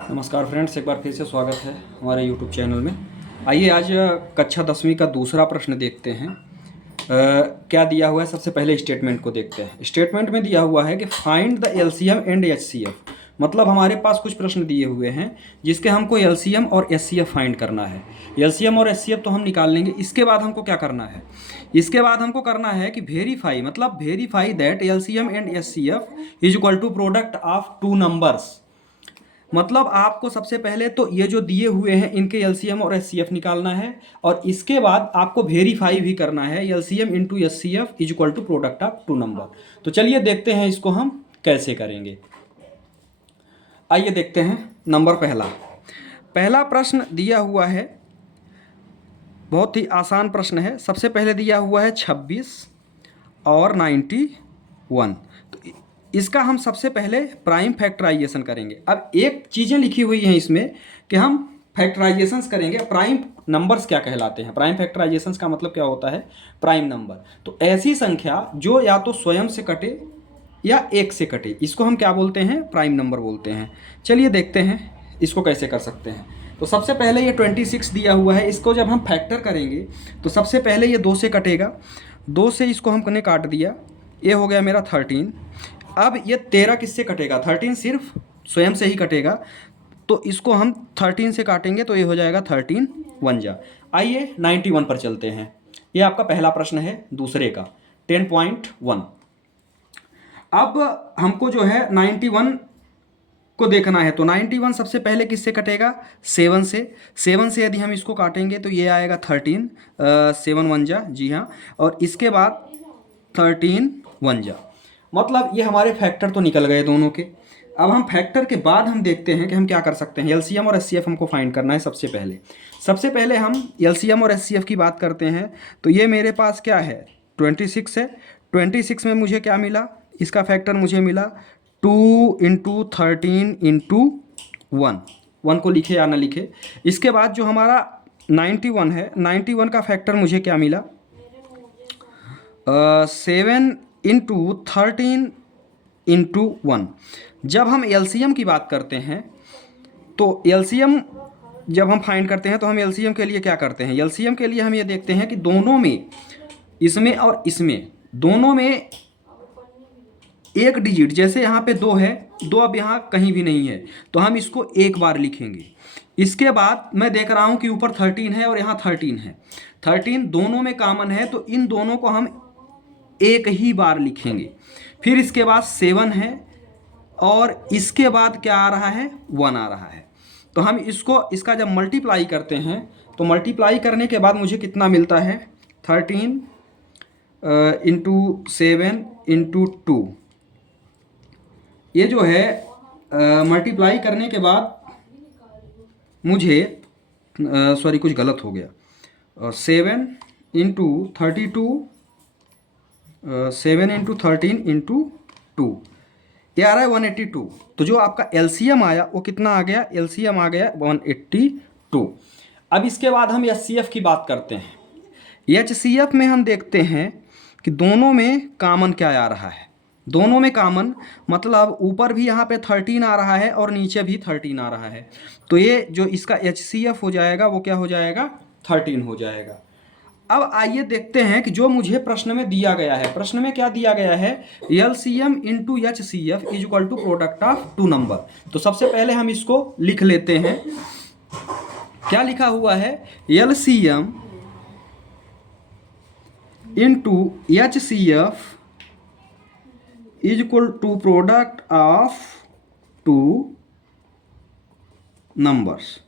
नमस्कार फ्रेंड्स, एक बार फिर से स्वागत है हमारे यूट्यूब चैनल में। आइए आज कक्षा 10वीं का दूसरा प्रश्न देखते हैं। क्या दिया हुआ है, सबसे पहले स्टेटमेंट को देखते हैं। स्टेटमेंट में दिया हुआ है कि find the LCM and HCF. मतलब हमारे पास कुछ प्रश्न दिए हुए हैं जिसके हमको एलसीएम और एचसीएफ फाइंड करना है। एलसीएम और एचसीएफ तो हम निकाल लेंगे, इसके बाद हमको क्या करना है, इसके बाद हमको करना है कि वेरीफाई, मतलब verify that LCM and HCF is equal to product of two numbers. मतलब आपको सबसे पहले तो ये जो दिए हुए हैं इनके एलसीएम और एचसीएफ निकालना है, और इसके बाद आपको वेरीफाई भी करना है LCM into HCF is equal to product of two number. तो चलिए देखते हैं इसको हम कैसे करेंगे। आइए देखते हैं। नंबर पहला प्रश्न दिया हुआ है, बहुत ही आसान प्रश्न है। सबसे पहले दिया हुआ है 26 और 91। तो इसका हम सबसे पहले प्राइम फैक्टराइजेशन करेंगे। अब एक चीज़ें लिखी हुई हैं इसमें कि हम फैक्टराइजेशंस करेंगे। प्राइम नंबर्स क्या कहलाते हैं? प्राइम फैक्टराइजेशंस का मतलब क्या होता है? Prime number. तो ऐसी संख्या जो या तो स्वयं से कटे या एक से कटे, इसको हम क्या बोलते हैं? प्राइम नंबर बोलते हैं। चलिए देखते हैं इसको कैसे कर सकते हैं। तो सबसे पहले ये 26 दिया हुआ है, इसको जब हम फैक्टर करेंगे तो सबसे पहले ये 2 से कटेगा। 2 से इसको हमने काट दिया, ये हो गया मेरा 13। अब ये 13 किससे कटेगा? 13 सिर्फ स्वयं से ही कटेगा, तो इसको हम 13 से काटेंगे तो ये हो जाएगा 13 वन जा। आइए 91 पर चलते हैं। ये आपका पहला प्रश्न है दूसरे का 10.1। अब हमको जो है 91 को देखना है। तो 91 सबसे पहले किससे कटेगा? 7 से। 7 से यदि हम इसको काटेंगे तो ये आएगा 13, 7 वन जा, जी हाँ। और इसके बाद 13 वन जा, मतलब ये हमारे फैक्टर तो निकल गए दोनों के। अब हम फैक्टर के बाद हम देखते हैं कि हम क्या कर सकते हैं। एलसीएम और एचसीएफ हमको फाइंड करना है। सबसे पहले हम एलसीएम और एचसीएफ की बात करते हैं। तो ये मेरे पास क्या है? 26 है। 26 में मुझे क्या मिला? इसका फैक्टर मुझे मिला 2 इंटू 13 इंटू 1 को लिखे या ना लिखे। इसके बाद जो हमारा 91 है, 91 का फैक्टर मुझे क्या मिला? 7 इंटू 13 इंटू 1। जब हम एलसीएम की बात करते हैं तो एलसीएम जब हम फाइंड करते हैं तो हम एलसीएम के लिए क्या करते हैं? एलसीएम के लिए हम ये देखते हैं कि दोनों में, इसमें और इसमें, दोनों में एक डिजिट, जैसे यहाँ पे 2 है, 2 अब यहाँ कहीं भी नहीं है तो हम इसको एक बार लिखेंगे। इसके बाद मैं देख रहा हूँ कि ऊपर 13 है और यहाँ 13 है। 13 दोनों में कॉमन है तो इन दोनों को हम एक ही बार लिखेंगे। फिर इसके बाद 7 है और इसके बाद क्या आ रहा है? 1 आ रहा है। तो हम इसका जब मल्टीप्लाई करते हैं तो मल्टीप्लाई करने के बाद मुझे कितना मिलता है? 13 इंटू 7 इंटू 2। ये जो है मल्टीप्लाई करने के बाद मुझे सॉरी कुछ गलत हो गया। 7 इंटू 32, 7 इंटू 13 इंटू 2, ये आ रहा है 182। तो जो आपका एलसीएम आया वो कितना आ गया? एलसीएम आ गया 182। अब इसके बाद हम एचसीएफ की बात करते हैं। एचसीएफ में हम देखते हैं कि दोनों में कॉमन क्या आ रहा है। दोनों में कॉमन मतलब ऊपर भी यहाँ पे 13 आ रहा है और नीचे भी 13 आ रहा है। तो ये जो इसका एचसीएफ हो जाएगा वो क्या हो जाएगा? 13 हो जाएगा। अब आइए देखते हैं कि जो मुझे प्रश्न में दिया गया है। प्रश्न में क्या दिया गया है? LCM into HCF is equal to product of two number. तो सबसे पहले हम इसको लिख लेते हैं। क्या लिखा हुआ है? LCM into HCF is equal to product of two numbers.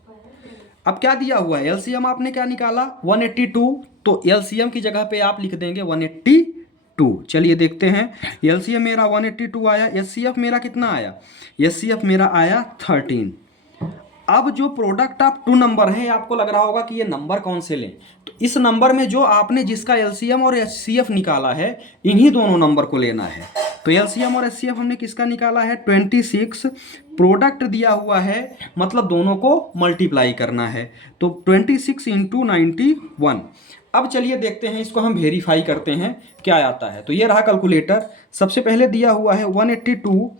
अब क्या दिया हुआ है? एलसीएम आपने क्या निकाला? 182। तो एलसीएम की जगह पे आप लिख देंगे 182। चलिए देखते हैं। एलसीएम मेरा 182 आया, एचसीएफ मेरा कितना आया? एचसीएफ मेरा आया 13। अब जो प्रोडक्ट ऑफ टू नंबर है, आपको लग रहा होगा कि ये नंबर कौन से लें। तो इस नंबर में जो आपने जिसका एलसीएम और एचसीएफ निकाला है, इन्हीं दोनों नंबर को लेना है। तो एलसीएम और एचसीएफ हमने किसका निकाला है? 26। प्रोडक्ट दिया हुआ है मतलब दोनों को मल्टीप्लाई करना है। तो 26 इंटू 91। अब चलिए देखते हैं, इसको हम वेरीफाई करते हैं क्या आता है। तो ये रहा कैलकुलेटर। सबसे पहले दिया हुआ है 182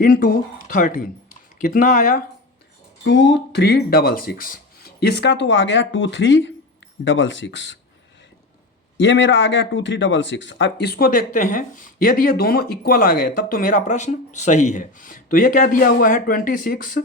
इंटू 13, कितना आया? 2366। इसका तो आ गया 2366, ये मेरा आ गया 2366। अब इसको देखते हैं, यदि ये दोनों इक्वल आ गए तब तो मेरा प्रश्न सही है। तो ये क्या दिया हुआ है 26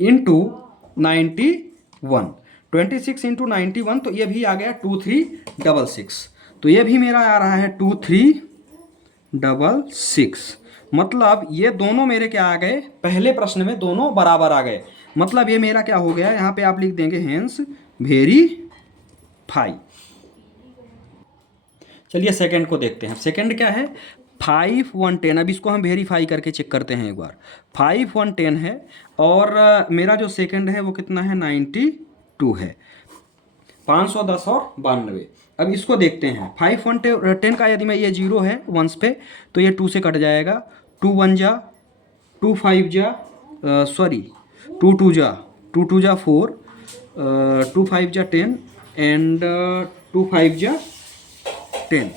इंटू 91, 26 इंटू 91, तो ये भी आ गया 2366। तो ये भी मेरा आ रहा है 2366। मतलब ये दोनों मेरे क्या आ गए, पहले प्रश्न में दोनों बराबर आ गए। मतलब ये मेरा क्या हो गया, यहाँ पे आप लिख देंगे हेंस वेरीफाई। चलिए सेकंड को देखते हैं। सेकंड क्या है, 5110। अब इसको हम वेरीफाई करके चेक करते हैं एक बार। 5110 है और मेरा जो सेकंड है वो कितना है, 92 है। 510 और 92। अब इसको देखते हैं। 5110 का यदि मैं, ये 0 है वंस पे, तो ये 2 से कट जाएगा। 2 1 जा, 2 5 जा, सॉरी 2 2 जा, 2 2 जा 4, 2 5 जा 10 एंड 2 5 जा 10।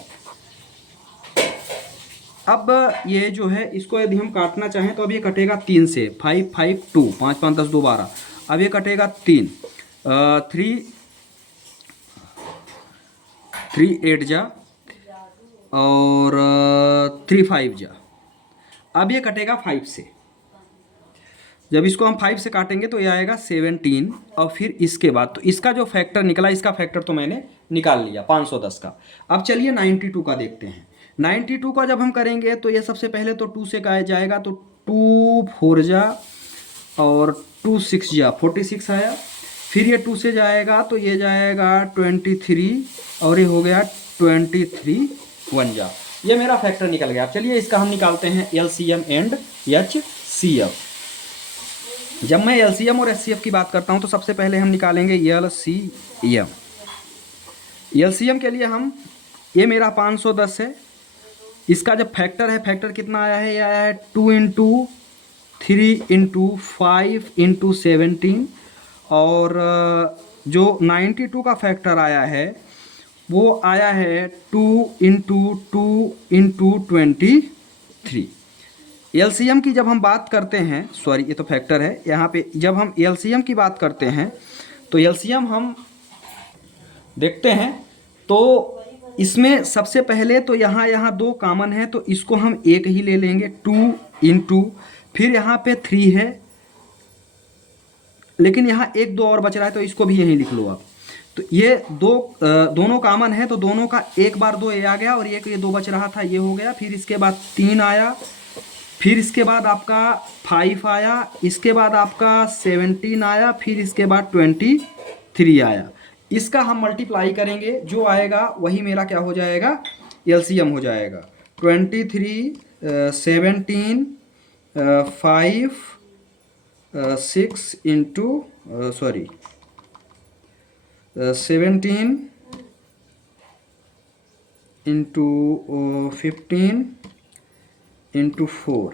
अब ये जो है, इसको यदि हम काटना चाहें तो अब ये कटेगा 3 से। 5 5 2, 5 5 10 2 12। अब ये कटेगा 3, 3 8 जा और 3 5 जा। अब ये कटेगा 5 से। जब इसको हम 5 से काटेंगे तो ये आएगा 17। और फिर इसके बाद तो इसका जो फैक्टर निकला, इसका फैक्टर तो मैंने निकाल लिया 510 का। अब चलिए 92 का देखते हैं। 92 का जब हम करेंगे तो ये सबसे पहले तो 2 से जाएगा, तो 2 4 जा और 2 6 जा, 46 आया। फिर ये 2 से जाएगा तो ये जाएगा 23 और ये हो गया 23 1 जा। ये मेरा फैक्टर निकल गया। चलिए इसका हम निकालते हैं LCM एंड HCF। जब मैं LCM और HCF की बात करता हूं तो सबसे पहले हम निकालेंगे LCM। LCM के लिए हम, ये मेरा 510 है, इसका जब फैक्टर है, फैक्टर कितना आया है, ये आया है 2 इंटू 3 इंटू 5 इंटू 17। और जो 92 का फैक्टर आया है वो आया है 2 इंटू 2 इंटू 23। LCM की जब हम बात करते हैं, सॉरी ये तो फैक्टर है, यहाँ पे जब हम LCM की बात करते हैं तो LCM हम देखते हैं तो इसमें सबसे पहले तो यहाँ 2 कॉमन है, तो इसको हम एक ही ले लेंगे, 2 इंटू, फिर यहाँ पे 3 है, लेकिन यहाँ 1 2 और बच रहा है तो इसको भी यहीं लिख लो आप। तो ये दोनों कॉमन है, तो दोनों का एक बार 2 ये आ गया और एक ये 2 बच रहा था, ये हो गया। फिर इसके बाद 3 आया, फिर इसके बाद आपका 5 आया, इसके बाद आपका 17 आया, फिर इसके बाद 23 आया। इसका हम मल्टीप्लाई करेंगे, जो आएगा वही मेरा क्या हो जाएगा, LCM हो जाएगा। 23 17 5 6 इंटू 17 इंटू 15 इंटू 4,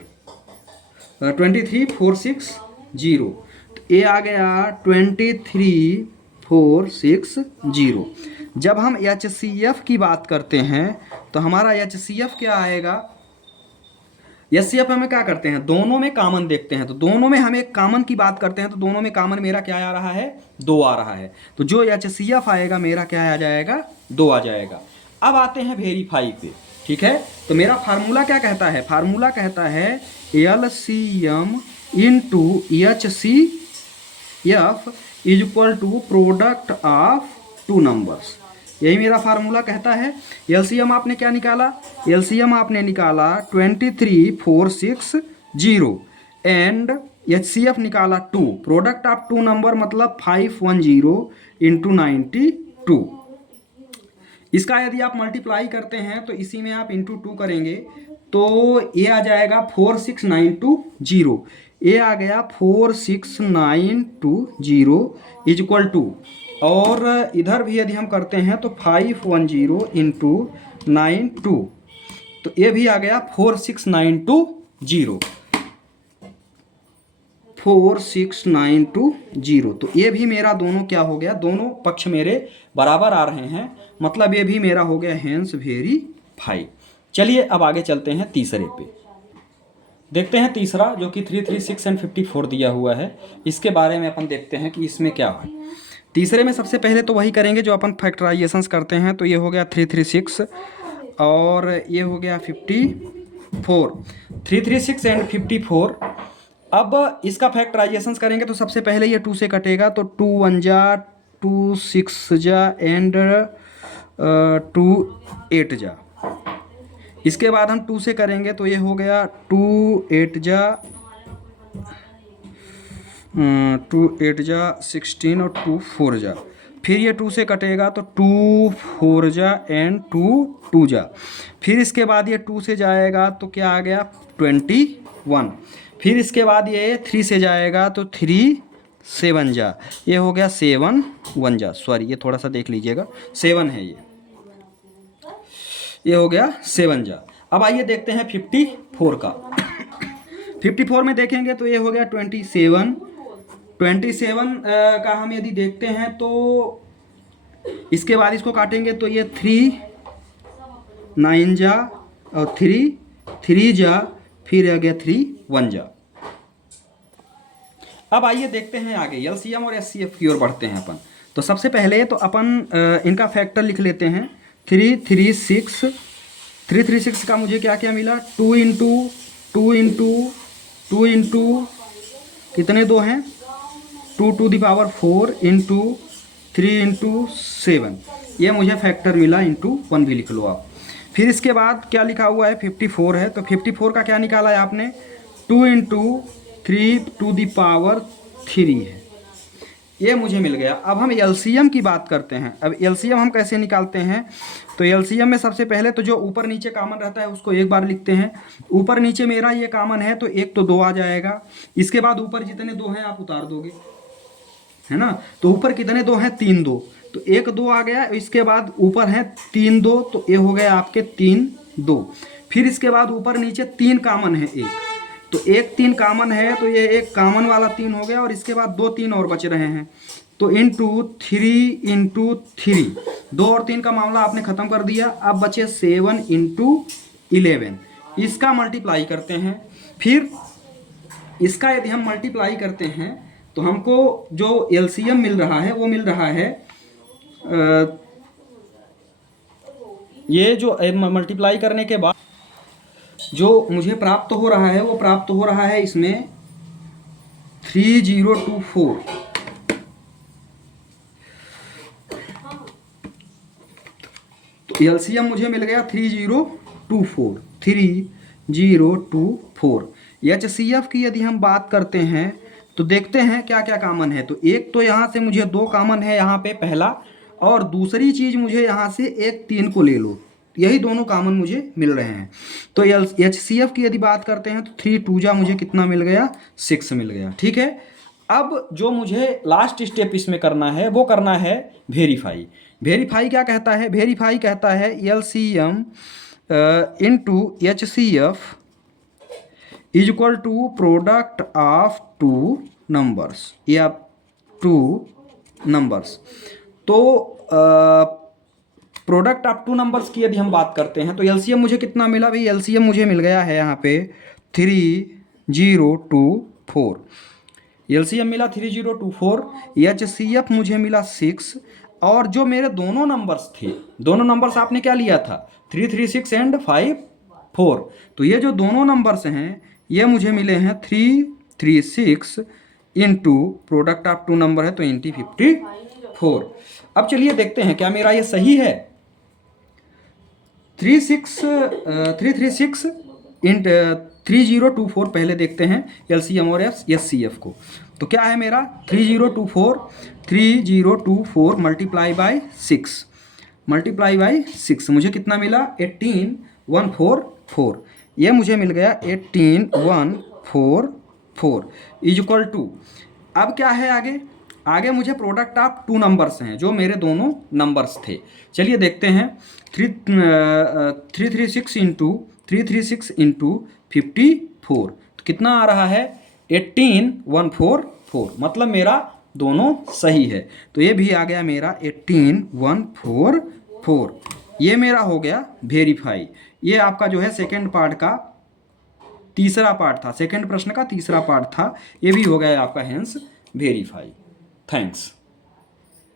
23 4 6 0। तो ये आ गया 23 4 6 0। जब हम HCF की बात करते हैं तो हमारा HCF क्या आएगा, HCF में क्या करते हैं, दोनों में कॉमन देखते हैं। तो दोनों में हम एक कॉमन की बात करते हैं तो दोनों में कॉमन मेरा क्या आ रहा है, 2 आ रहा है। तो जो HCF आएगा मेरा क्या आ जाएगा, 2 आ जाएगा। अब आते हैं वेरीफाई पे, ठीक है। तो मेरा फार्मूला क्या कहता है, फार्मूला कहता है LCM into HCF is equal to product of 2 numbers. यही मेरा फार्मूला कहता है। LCM आपने क्या निकाला, LCM आपने निकाला 23 4 6 0 एंड HCF निकाला 2, प्रोडक्ट ऑफ 2 नंबर मतलब 510 इंटू 92। इसका यदि आप मल्टीप्लाई करते हैं तो इसी में आप इंटू 2 करेंगे तो ये आ जाएगा 46920। ये आ गया 46920 इज इक्वल टू, और इधर भी यदि हम करते हैं तो 510 इंटू 92, तो ये भी आ गया 46920, 46920। तो ये भी मेरा दोनों क्या हो गया, दोनों पक्ष मेरे बराबर आ रहे हैं, मतलब ये भी मेरा हो गया हेंस वेरीफाई। चलिए अब आगे चलते हैं तीसरे पे। देखते हैं तीसरा जो कि 336 एंड 54 दिया हुआ है, इसके बारे में अपन देखते हैं कि इसमें क्या है। तीसरे में सबसे पहले तो वही करेंगे जो अपन फैक्टराइजेशंस करते हैं। तो ये हो गया 336 और ये हो गया 54, 336 एंड 54। अब इसका फैक्टराइजेशंस करेंगे तो सबसे पहले ये 2 से कटेगा, तो 2 1 जा, 2 6 जा एंड 2 8 जा। इसके बाद हम 2 से करेंगे तो ये हो गया 2 8 जा, 2 8 जा 16 और 2 4 जा। फिर ये 2 से कटेगा तो 2 4 जा एंड 2 2 जा। फिर इसके बाद ये 2 से जाएगा तो क्या आ गया 21। फिर इसके बाद ये 3 से जाएगा तो 3 7 जा, ये हो गया 7 1 जा। सॉरी, ये थोड़ा सा देख लीजिएगा, 7 है ये हो गया 7 जा। अब आइए देखते हैं 54 का। 54 में देखेंगे तो ये हो गया 27। 27 का हम यदि देखते हैं तो इसके बाद इसको काटेंगे तो ये 3 9 जा और 3 3 जा, फिर आ गया 3 1 जा। अब आइए देखते हैं आगे एलसीएम और एचसीएफ की ओर बढ़ते हैं अपन। तो सबसे पहले तो अपन इनका फैक्टर लिख लेते हैं। 336 का मुझे क्या क्या मिला, 2 इंटू 2 इंटू 2 इंटू कितने 2 हैं, 2 to the power 4 into 3 into 7, ये मुझे फैक्टर मिला, इंटू 1 भी लिख लो आप। फिर इसके बाद क्या लिखा हुआ है 54 है, तो 54 का क्या निकाला है आपने, 2 इंटू 3 टू द पावर 3 है, ये मुझे मिल गया। अब हम एलसीएम की बात करते हैं। अब एलसीएम हम कैसे निकालते हैं, तो एलसीएम में सबसे पहले तो जो ऊपर नीचे कॉमन रहता है उसको एक बार लिखते हैं। ऊपर नीचे मेरा ये कॉमन है तो एक तो 2 आ जाएगा। इसके बाद ऊपर जितने 2 हैं आप उतार दोगे, है ना। तो ऊपर कितने 2 हैं, 3 2, तो एक 2 आ गया। इसके बाद ऊपर है 3 2, तो ये हो गया आपके 3 2। फिर इसके बाद ऊपर नीचे 3 कॉमन है एक, तो एक 3 कॉमन है तो ये एक कॉमन वाला 3 हो गया। और इसके बाद 2 3 और बच रहे हैं, तो इंटू 3 इंटू 3, 2 और 3 का मामला आपने ख़त्म कर दिया। अब बचे 7 इंटू 11, इसका मल्टीप्लाई करते हैं। फिर इसका यदि हम मल्टीप्लाई करते हैं तो हमको जो एलसीएम मिल रहा है वो मिल रहा है, ये जो मल्टीप्लाई करने के बाद जो मुझे प्राप्त हो रहा है वो प्राप्त हो रहा है इसमें 3024। तो एलसीएम मुझे मिल गया 3024। एचसीएफ की यदि हम बात करते हैं तो देखते हैं क्या क्या कॉमन है। तो एक तो यहाँ से मुझे 2 कॉमन है यहाँ पे पहला, और दूसरी चीज़ मुझे यहाँ से एक 3 को ले लो, यही दोनों कॉमन मुझे मिल रहे हैं। तो एचसीएफ की यदि बात करते हैं तो 3 2 जा मुझे कितना मिल गया, 6 मिल गया। ठीक है, अब जो मुझे लास्ट स्टेप इसमें करना है वो करना है वेरीफाई। वेरीफाई क्या कहता है, वेरीफाई कहता है LCM into HCF is equal to product of 2 numbers या 2 नंबर्स। तो प्रोडक्ट ऑफ 2 नंबर्स की यदि हम बात करते हैं तो एलसीएम मुझे कितना मिला भाई, एलसीएम मुझे मिल गया है यहाँ पे 3024। एलसीएम मिला 3024, एचसीएफ मुझे मिला 6, और जो मेरे दोनों नंबर्स थे, दोनों नंबर्स आपने क्या लिया था 336 एंड 54, तो ये जो दोनों नंबर्स हैं ये मुझे मिले हैं 336 इंटू प्रोडक्ट ऑफ 2 नंबर है तो इंटू 54। अब चलिए देखते हैं क्या मेरा ये सही है। 336 इंट 3024 पहले देखते हैं एलसीएम और एचसीएफ को। तो क्या है मेरा 3024 मल्टीप्लाई बाय 6 मुझे कितना मिला 18144, ये मुझे मिल गया 18144 इज इक्वल टू। अब क्या है आगे मुझे प्रोडक्ट ऑफ 2 नंबर्स हैं जो मेरे दोनों नंबर्स थे। चलिए देखते हैं 336 इंटू 54, तो कितना आ रहा है 18144, मतलब मेरा दोनों सही है। तो ये भी आ गया मेरा 18144, ये मेरा हो गया वेरीफाई। ये आपका जो है सेकेंड पार्ट का तीसरा पार्ट था, सेकंड प्रश्न का तीसरा पार्ट था, ये भी हो गया आपका हेंस वेरीफाई। थैंक्स।